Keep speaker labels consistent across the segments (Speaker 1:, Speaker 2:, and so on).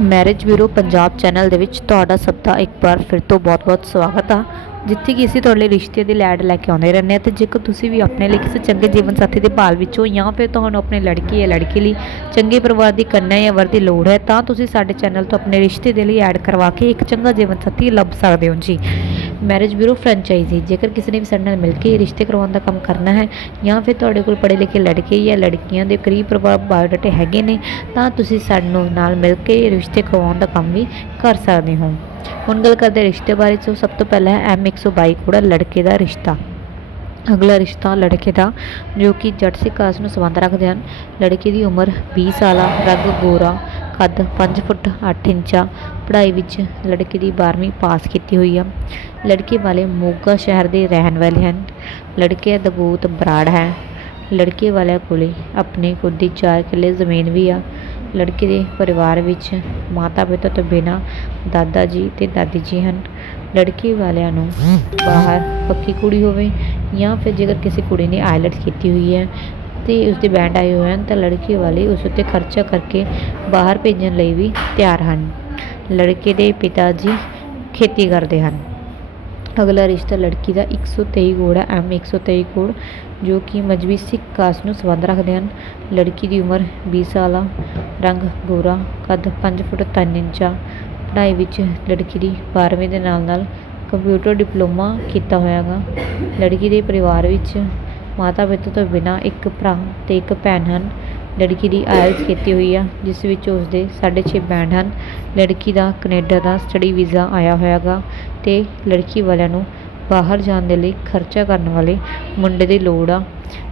Speaker 1: Marriage bureau Punjab channel ਦੇ ਵਿੱਚ ਤੁਹਾਡਾ ਸਭ ਦਾ ਇੱਕ ਵਾਰ ਫਿਰ ਤੋਂ ਬਹੁਤ-ਬਹੁਤ ਸਵਾਗਤ ਆ। ਜਿੱਥੇ ਕਿ ਅਸੀਂ ਤੁਹਾਡੇ ਲਈ ਰਿਸ਼ਤੇ ਦੀ ਲੈਡ ਲੈ ਕੇ ਆਉਂਦੇ ਰਹਿੰਦੇ ਹਾਂ ਤੇ ਜੇਕਰ ਤੁਸੀਂ ਵੀ ਆਪਣੇ ਲਈ ਕਿਸੇ ਚੰਗੇ ਜੀਵਨ ਸਾਥੀ ਦੇ ਭਾਲ ਵਿੱਚੋਂ ਜਾਂ ਫਿਰ ਤੁਹਾਨੂੰ ਆਪਣੇ ਲੜਕੀ ਜਾਂ ਲੜਕੀ ਲਈ ਚੰਗੇ ਪਰਿਵਾਰ ਦੀ ਕੰਨਿਆ ਜਾਂ ਵਰ ਦੀ ਲੋੜ ਹੈ ਤਾਂ ਤੁਸੀਂ ਸਾਡੇ ਚੈਨਲ ਤੋਂ ਆਪਣੇ ਰਿਸ਼ਤੇ ਦੇ ਲਈ ਐਡ ਕਰਵਾ ਕੇ ਇੱਕ ਚੰਗਾ ਜੀਵਨ ਸਾਥੀ ਲੱਭ ਸਕਦੇ ਹੋ ਜੀ। ਮੈਰਿਜ ਬਿਊਰੋ ਫਰੈਂਚਾਈਜ਼ੀ ਜੇਕਰ ਕਿਸੇ ਨੇ ਵੀ ਸਾਡੇ ਨਾਲ ਮਿਲ ਕੇ ਰਿਸ਼ਤੇ ਕਰਵਾਉਣ ਦਾ ਕੰਮ ਕਰਨਾ ਹੈ ਜਾਂ ਫਿਰ ਤੁਹਾਡੇ ਕੋਲ ਪੜ੍ਹੇ ਲਿਖੇ ਲੜਕੇ ਜਾਂ ਲੜਕੀਆਂ ਦੇ ਕਰੀਬ ਪ੍ਰਭਾਵ ਬਾਇਓਡਾਟੇ ਹੈਗੇ ਨੇ, ਤਾਂ ਤੁਸੀਂ ਸਾਨੂੰ ਨਾਲ ਮਿਲ ਕੇ ਰਿਸ਼ਤੇ ਕਰਵਾਉਣ ਦਾ ਕੰਮ ਵੀ ਕਰ ਸਕਦੇ ਹੋ। ਹੁਣ ਗੱਲ ਕਰਦੇ ਰਿਸ਼ਤੇ ਬਾਰੇ। ਸੋ ਸਭ ਤੋਂ ਪਹਿਲਾਂ ਹੈ ਐਮ 122 ਕੋੜਾ ਲੜਕੇ ਦਾ ਰਿਸ਼ਤਾ। ਅਗਲਾ ਰਿਸ਼ਤਾ ਲੜਕੇ ਦਾ, ਜੋ ਕਿ ਜੱਟ ਸਿੱਖ ਕਾਸਟ ਨੂੰ ਸੰਬੰਧ ਰੱਖਦੇ ਹਨ। ਲੜਕੇ ਦੀ ਉਮਰ 20 ਸਾਲਾ ਰੰਗ ਗੋਰਾ ਕੱਦ 5 ਫੁੱਟ 8 ਇੰਚਾ ਪੜ੍ਹਾਈ ਵਿੱਚ ਲੜਕੇ ਦੀ 12ਵੀਂ ਪਾਸ ਕੀਤੀ ਹੋਈ ਆ। ਲੜਕੇ ਵਾਲੇ ਮੋਗਾ ਸ਼ਹਿਰ ਦੇ ਰਹਿਣ ਵਾਲੇ ਹਨ। ਲੜਕੇ ਦਾ ਗੋਤ ਬਰਾੜ ਹੈ। ਲੜਕੇ ਵਾਲਿਆਂ ਕੋਲੇ ਆਪਣੇ ਖੁਦ ਦੀ 4 ਕਿੱਲੇ ਜ਼ਮੀਨ ਵੀ ਆ। ਲੜਕੇ ਦੇ ਪਰਿਵਾਰ ਵਿੱਚ ਮਾਤਾ ਪਿਤਾ ਤੋਂ ਬਿਨਾਂ ਦਾਦਾ ਜੀ ਤੇ ਦਾਦੀ ਜੀ ਹਨ। ਲੜਕੇ ਵਾਲਿਆਂ ਨੂੰ ਬਾਹਰ ਪੱਕੀ ਕੁੜੀ ਹੋਵੇ ਜਾਂ ਫਿਰ ਜੇਕਰ ਕਿਸੇ ਕੁੜੀ ਨੇ ਆਇਲਟਸ ਕੀਤੀ ਹੋਈ ਹੈ ਤੇ ਉਸਦੇ ਬੈਂਡ ਆਏ ਹੋਏ ਹਨ ਤਾਂ ਲੜਕੇ ਵਾਲੇ ਉਸ ਉੱਤੇ ਖਰਚਾ ਕਰਕੇ ਬਾਹਰ ਭੇਜਣ ਲਈ ਵੀ ਤਿਆਰ ਹਨ। ਲੜਕੇ ਦੇ ਪਿਤਾ ਜੀ ਖੇਤੀ ਕਰਦੇ ਹਨ। ਅਗਲਾ ਰਿਸ਼ਤਾ ਲੜਕੀ ਦਾ 123 ਕੋਡ ਹੈ। ਐਮ 123 ਕੋਡ ਜੋ ਕਿ ਮਜਬੀ ਸਿੱਖ ਕਾਸ ਨੂੰ ਸੰਬੰਧ ਰੱਖਦੇ ਹਨ। ਲੜਕੀ ਦੀ ਉਮਰ 20 ਸਾਲ ਆ ਰੰਗ ਗੋਰਾ, ਕੱਦ 5 ਫੁੱਟ 3 ਇੰਚਾ, ਪੜ੍ਹਾਈ ਵਿੱਚ ਲੜਕੀ ਦੀ 12ਵੀਂ ਦੇ ਨਾਲ ਨਾਲ ਕੰਪਿਊਟਰ ਡਿਪਲੋਮਾ ਕੀਤਾ ਹੋਇਆਗਾ। ਲੜਕੀ ਦੇ ਪਰਿਵਾਰ ਵਿੱਚ ਮਾਤਾ ਪਿਤਾ ਤੋਂ ਬਿਨਾਂ ਇੱਕ ਭਰਾ ਅਤੇ ਇੱਕ ਭੈਣ ਹਨ। ਲੜਕੀ ਦੀ ਆਇਲਸ ਕੀਤੀ ਹੋਈ ਆ, ਜਿਸ ਵਿੱਚ ਉਸਦੇ 6.5 ਬੈਂਡ ਹਨ। ਲੜਕੀ ਦਾ ਕੈਨੇਡਾ ਦਾ ਸਟੱਡੀ ਵੀਜ਼ਾ ਆਇਆ ਹੋਇਆ ਗਾ ਅਤੇ ਲੜਕੀ ਵਾਲਿਆਂ ਨੂੰ ਬਾਹਰ ਜਾਣ ਦੇ ਲਈ ਖਰਚਾ ਕਰਨ ਵਾਲੇ ਮੁੰਡੇ ਦੀ ਲੋੜ ਆ।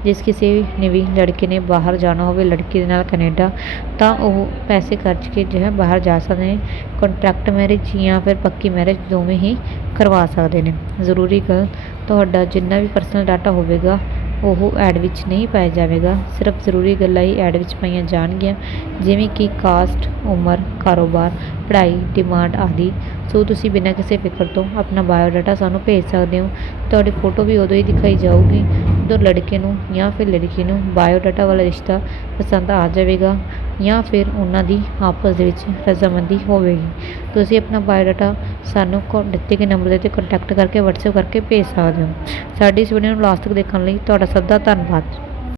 Speaker 1: ਜਿਸ ਕਿਸੇ ਨੇ ਵੀ ਲੜਕੇ ਨੇ ਬਾਹਰ ਜਾਣਾ ਹੋਵੇ, ਲੜਕੀ ਦੇ ਨਾਲ ਕੈਨੇਡਾ, ਤਾਂ ਉਹ ਪੈਸੇ ਖਰਚ ਕੇ ਜੋ ਹੈ ਬਾਹਰ ਜਾ ਸਕਦੇ ਨੇ। ਕੰਟਰੈਕਟ ਮੈਰਿਜ ਜਾਂ ਫਿਰ ਪੱਕੀ ਮੈਰਿਜ ਦੋਵੇਂ ਹੀ ਕਰਵਾ ਸਕਦੇ ਨੇ। ਜ਼ਰੂਰੀ ਗੱਲ, ਤੁਹਾਡਾ ਜਿੰਨਾ ਵੀ ਪਰਸਨਲ ਡਾਟਾ ਹੋਵੇਗਾ ਉਹ ਐਡ ਵਿੱਚ ਨਹੀਂ ਪਾਇਆ ਜਾਵੇਗਾ। ਸਿਰਫ ਜ਼ਰੂਰੀ ਗੱਲਾਂ ਹੀ ਐਡ ਵਿੱਚ ਪਾਈਆਂ ਜਾਣਗੀਆਂ, ਜਿਵੇਂ ਕਿ ਕਾਸਟ, ਉਮਰ, ਕਾਰੋਬਾਰ, ਪੜ੍ਹਾਈ, ਡਿਮਾਂਡ ਆਦਿ। ਸੋ ਤੁਸੀਂ ਬਿਨਾਂ ਕਿਸੇ ਫਿਕਰ ਤੋਂ ਆਪਣਾ ਬਾਇਓਡਾਟਾ ਸਾਨੂੰ ਭੇਜ ਸਕਦੇ ਹੋ। ਤੁਹਾਡੀ ਫੋਟੋ ਵੀ ਉਦੋਂ ਹੀ ਦਿਖਾਈ ਜਾਊਗੀ। ਜਦੋਂ ਲੜਕੇ ਨੂੰ ਜਾਂ ਫਿਰ ਲੜਕੀ ਨੂੰ ਬਾਇਓਡਾਟਾ ਵਾਲਾ ਰਿਸ਼ਤਾ ਪਸੰਦ ਆ ਜਾਵੇਗਾ ਜਾਂ ਫਿਰ ਉਹਨਾਂ ਦੀ ਆਪਸ ਦੇ ਵਿੱਚ ਰਜ਼ਾਮੰਦੀ ਹੋਵੇਗੀ। ਤੁਸੀਂ ਆਪਣਾ ਬਾਇਓਡਾਟਾ ਸਾਨੂੰ ਕੋ ਦਿੱਤੇ ਗਏ ਨੰਬਰ ਦੇ ਉੱਤੇ ਕੰਟੈਕਟ ਕਰਕੇ, WhatsApp ਕਰਕੇ ਭੇਜ ਸਕਦੇ ਹੋ। ਸਾਡੀ ਇਸ ਵੀਡੀਓ ਨੂੰ ਲਾਸਟ ਤੱਕ ਦੇਖਣ ਲਈ ਤੁਹਾਡਾ ਸਭ ਦਾ ਧੰਨਵਾਦ।